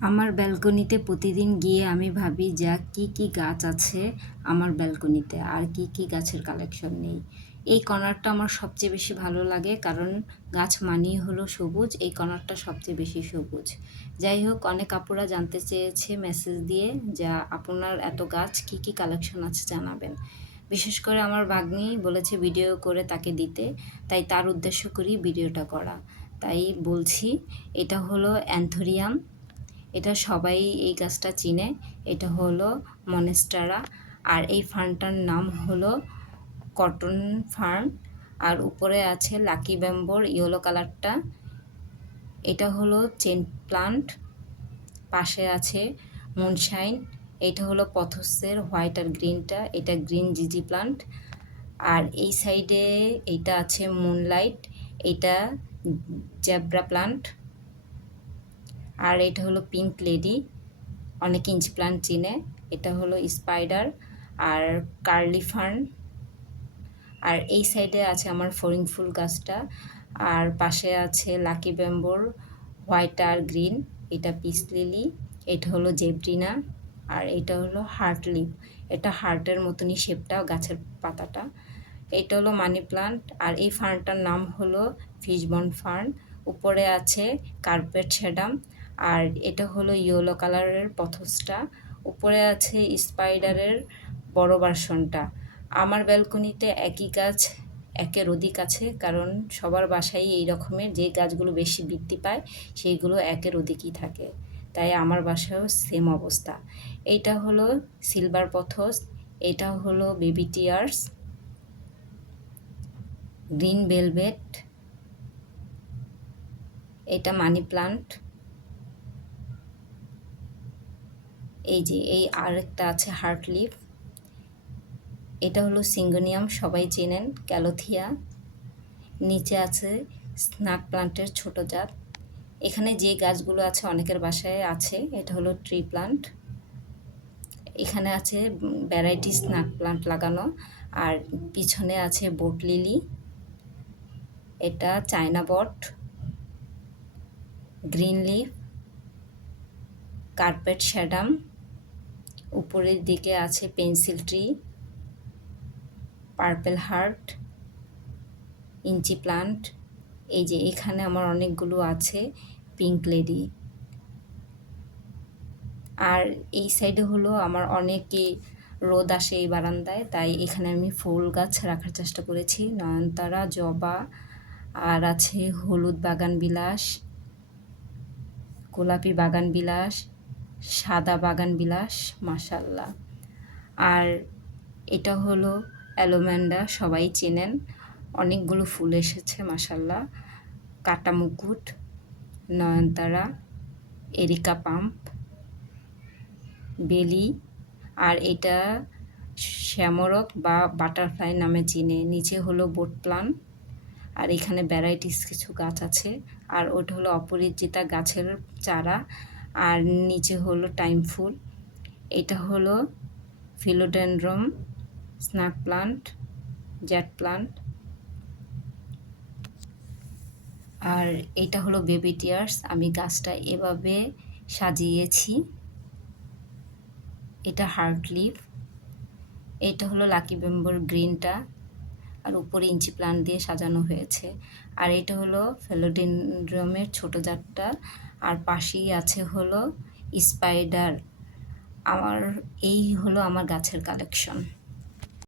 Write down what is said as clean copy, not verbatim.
আমার ব্যালকনিতে প্রতিদিন গিয়ে আমি ভাবি যা কি কি গাছ আছে আমার ব্যালকনিতে আর কি কি গাছের কালেকশন নেই। এই কর্নারটা আমার সবচেয়ে বেশি ভালো লাগে কারণ গাছ মানেই হলো সবুজ, এই কর্নারটা সবচেয়ে বেশি সবুজ। যাই হোক, অনেক আপুরা জানতে চেয়েছে মেসেজ দিয়ে যা আপনার এত গাছ কি কি কালেকশন আছে জানাবেন। বিশেষ করে আমার ভাগ্নি বলেছে ভিডিও করে তাকে দিতে, তাই তার উদ্দেশ্য করেই ভিডিওটা করা। তাই বলছি, এটা হলো অ্যান্থোরিয়াম। এটা সবাই এই গাছটা চিনে। এটা হলো মনেস্টারা। আর এই ফার্নটার নাম হলো কটন ফার্ন। আর উপরে আছে লাকি ব্যাম্বোর ইয়েলো কালারটা, এটা হলো চেন প্লান্ট। পাশে আছে মুনশাইন। এটা হলো পথসের হোয়াইট আর গ্রিনটা, এটা গ্রিন জিজি প্লান্ট। আর এই সাইডে এইটা আছে মুনলাইট, এটা জেব্রা প্লান্ট। আর এটা হলো পিঙ্ক লেডি, অনেক ইঞ্চ প্লান্ট চিনে। এটা হলো স্পাইডার আর কার্লি ফার্ন। আর এই সাইডে আছে আমার ফড়িং ফুল গাছটা। আর পাশে আছে লাকি ব্যাম্বোর হোয়াইট আর গ্রিন, এটা পিস লিলি। এটা হলো জেব্রিনা। আর এটা হলো হার্ট লিপ, এটা হার্টের মতনই শেপটা গাছের পাতাটা। এটা হলো মানি প্লান্ট। আর এই ফার্নটার নাম হলো ফিশবন ফার্ন। উপরে আছে কার্পেট শ্যাডাম। আর এটা হলো ইয়েলো কালারের পথসটা। উপরে আছে স্পাইডারের বড় ভার্সনটা। আমার ব্যালকনিতে একই গাছ একের অধিক আছে, কারণ সবার বাসায় এই রকমের যে গাছগুলো বেশি বৃদ্ধি পায় সেইগুলো একের অধিকই থাকে, তাই আমার বাসায়ও সেম অবস্থা। এইটা হলো সিলভার পথস, এটা হলো বেবি টিয়ার্স, গ্রিন ভেলভেট, এটা মানি প্লান্ট। এই যে এই আরেকটা আছে হার্ট লিফ, এটা হলো সিঙ্গোনিয়াম, সবাই চেনেন, ক্যালোথিয়া। নিচে আছে স্নাক প্লান্টের ছোট জাত। এখানে যে গাছগুলো আছে অনেকের বাসায় আছে, এটা হলো ট্রি প্লান্ট। এখানে আছে ভ্যারাইটি স্নাক প্লান্ট লাগানো। আর পিছনে আছে বোট লিলি, এটা চায়না বট, গ্রিন লিফ, কার্পেট শ্যাডাম। উপরের দিকে আছে পেন্সিল ট্রি, পার্পেল হার্ট, ইঞ্চি প্লান্ট। এই যে এখানে আমার অনেকগুলো আছে পিঙ্ক লেডি। আর এই সাইডে হলো আমার অনেকে রোদ আসে এই বারান্দায়, তাই এখানে আমি ফুল গাছ রাখার চেষ্টা করেছি, নয়নতারা, জবা। আর আছে হলুদ বাগান বিলাস, গোলাপি বাগান বিলাস, সাদা বাগান বিলাস, মাশাল্লাহ। আর এটা হলো অ্যালোম্যান্ডা, সবাই চেনেন, অনেকগুলো ফুল এসেছে মাশাল্লাহ। কাটা মুকুট, নয়নতারা, এরিকা পাম্প, বেলি। আর এটা শ্যামরক বা বাটারফ্লাই নামে চিনে। নিচে হলো বোট প্লান। আর এখানে ভ্যারাইটিস কিছু গাছ আছে। আর ওটা হলো অপরাজিতা গাছের চারা। আর নিচে হলো টাইম ফুল। এটা হলো ফিলোডেনড্রম, স্নাক প্লান্ট, জ্যাট প্লান্ট। আর এটা হলো বেবি টিয়ার্স, আমি গাছটা এভাবে সাজিয়েছি। এটা হার্ট লিফ। এটা হলো লাকি ব্যাম্বোর গ্রিনটা, আর উপরে ইঞ্চি প্লান্ট দিয়ে সাজানো হয়েছে। আর এটা হলো ফিলোডেনড্রমের ছোট জাতটা। আর পাশেই আছে হলো স্পাইডার। আমার এই হলো আমার গাছের কালেকশন।